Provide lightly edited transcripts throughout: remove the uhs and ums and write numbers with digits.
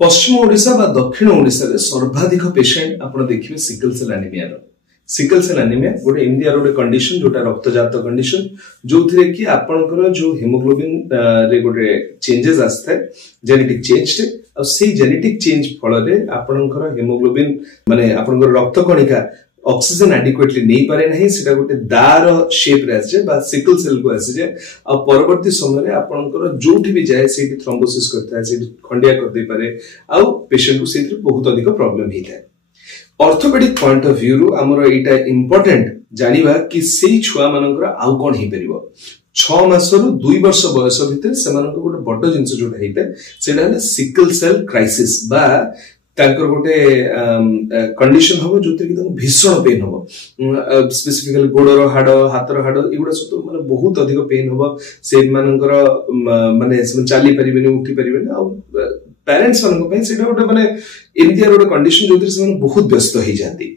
पश्चिम ओडिशा बा दक्षिण ओडिशा रे सर्वाधिक पेशेंट आपण देखिबे सिकल सेल एनीमिया रो। सिकल सेल एनीमिया गोटे इंडिया रो कंडीशन जोटा रक्तजात कंडीशन जोथिरे कि आपनकर जो हेमोग्लोबिन रे गोटे चेंजेस आस्ते जेनेटिक चेंज आ से जेनेटिक चेंज फल रे आपनकर हेमोग्लोबिन माने आपनकर रक्त कणिका ऑक्सीजन एडिक्वेटली नहीं पारे नहीं सेटा गोटे दार शेप रे आसे बा सिकल सेल को आसे जे आ परवर्ती समय रे आपनकर जोठी भी जाय सेठी थ्रोम्बोसिस करता है सेठी खंडिया कर दे पारे आ पेशेंट को सेठी बहुत अधिक प्रॉब्लम ही थाए। ऑर्थोपेडिक पॉइंट ऑफ व्यू रु हमर एटा इंपोर्टेंट जानिबा कि सेई छुआ मानकर आउ कोन ही परिबो 6 मास रु 2 वर्ष बयस भितर सेमानक गोटे बड़ जिंस जोटा हेते सेटा सिकल सेल क्राइसिस बा तांकर गोटे कंडीशन हो जोते कि भीषण पेन हो स्पेसिफिकली गोड़र हाड़ हाथर हाड़ एगुड़ा सब माने बहुत अधिक पेन हो से मानकर माने चली परिबेनी उठी परिबेनी आ पेरेंट्स मानक पय सेटा गोटे माने एमितिया गोटे कंडीशन जोते से माने बहुत व्यस्त हो जाती।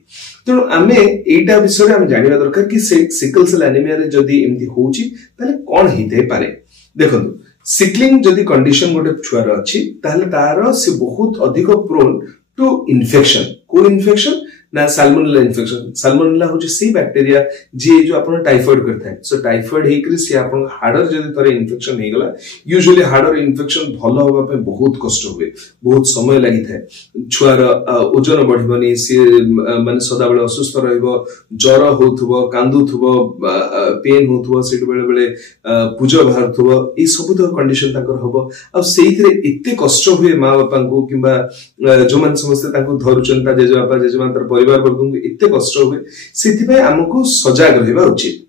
तेणु आमे एटा विषय आमे जानिबा दरकार कि सिकल सेल एनीमिया रे जदी एमिति होउची ताले कोन हिते पारे। देखंतु सिकलिंग जदि कंडीशन गोटे छुआर अच्छी ताहले तार से बहुत अधिक प्रोन टू इन्फेक्शन। को इन्फेक्शन ना साल्मोनेला इन्फेक्शन। साल्मोनेला होची सी बैक्टीरिया जे जो आपण टाइफाइड करथाय सो टाइफाइड हेकरी से आपण हाडर जदि तरे इन्फेक्शन हे गला यूजुअली हाडर इन्फेक्शन भलो होबा पे बहुत कष्ट हुए बहुत समय लागि थाय छुआर ओजन बढ़िबनी से माने सदा बेले असुस्थ रहइबो ज्वर होथुबो कांदुथुबो पेन होथुबो सेट बेले बेले पुज बाहरथुबो ई सब तो कंडीशन ताकर होबो आ सेइथरे इत्ते कष्ट हुए मां बापा को किबा जो मान समस्त ताको धरुचंता जेजे बापा जेजे मान परिवार वर्ग को इत्ते कष्ट हुए सेथिबे हमको सजग रहबा उचित।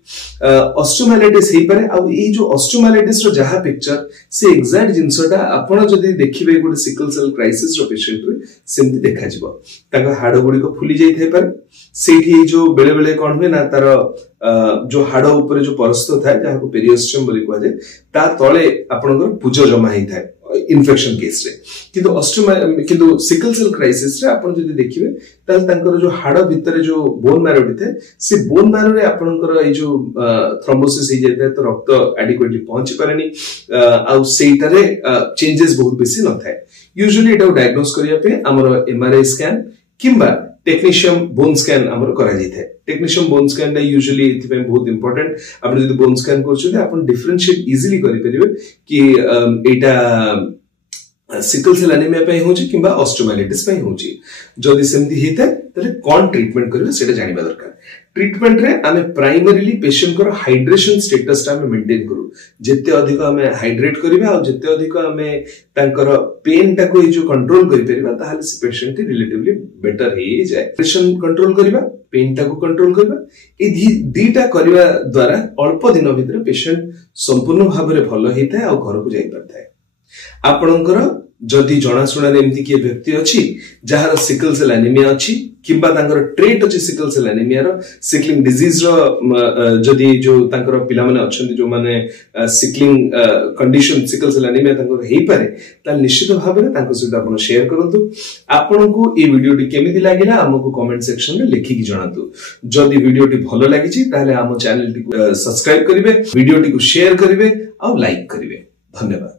ऑस्टियोमाइलाइटिस हे पारे आ ई जो ऑस्टियोमाइलाइटिस रो जहा पिक्चर से एग्जैक्ट जिंसटा आपण जदी देखिबे गोटे सिकल सेल क्राइसिस रो पेशेंट रे सेमति देखा जिवो ताका हाड़ गुडी को फुली जाई थाय पारे सेठी जो बेले बेले कोन हुए ना तार जो हाड़ ऊपर जो परस्त थाय जहा को पेरियोस्टियम बोली कहै जे ता तळे आपनकर पुज जमा हे थाय इन्फेक्शन केस रे किंतु सिकल सेल क्राइसिस रे आपण जदी देखिबे ताल तांकर जो हाड़ भितर जो बोन मैरो दिते से बोन मैरो रे आपनकर ए जो थ्रोम्बोसिस हे जेते तो रक्त एडिक्वेटली पहुंची पारेनी आ सेटा रे चेंजेस बहुत बेसी न थाय। यूजुअली एटा डायग्नोस करिया पे हमर एमआरआई स्कैन किंबा टेक्नीशियन बोन स्कैन हमर करा जाय। टेक्नीशियन बोन स्कैन डा यूजुअली इथिबे बहुत इंपोर्टेंट। आपण जदी बोन स्कैन करछते आपण डिफरेंशिएट इजीली करि परिबे कि एटा सिकल सेल एनीमिया पे होची किंबा ऑस्टियोमाइलाइटिस पे होची। जदी सेमति हेते तले कोन ट्रीटमेंट करबे सेटा जानिबा दरकार। ट्रीटमेंट रे आमे प्राइमरीली पेशेंट को हाइड्रेशन स्टेटस टा मेंटेन करू जेते अधिक आमे हाइड्रेट करिबा आ जेते अधिक आमे तांकर पेन टा को जो कंट्रोल करि परिबा ताहाले से पेशेंट रिलेटिवली बेटर हे जाय। हाइड्रेशन कंट्रोल करिबा पेन टा को कंट्रोल करिबा ए दीटा करिबा द्वारा अल्प दिन भीतर पेशेंट संपूर्ण भाव रे भलो हेताय आ घर को जाई परताय। आपनकर जदि जणाशुणा एमती किए व्यक्ति अच्छी जहार सिकल सेल एनीमिया अच्छी किंबा तांकर ट्रेट अच्छी सिकल सेल एनीमिया रो सिकलिंग डिजीज रो जदि जो तांकर पिला माने अछंती जो माने sickling condition sickle cell anaemia तांकर हेई पारे ता निश्चित भाबरे तांको सहित आपण शेयर करंतु। आपनको ए वीडियोटी केमिति लागिला हमको कमेंट सेक्शन रे लिखि कि जणातु। जदि वीडियोटी भलो लागिछि ताले हम चैनल टी सब्सक्राइब करिवे वीडियोटी को शेयर करिवे आ लाइक करिवे। धन्यवाद।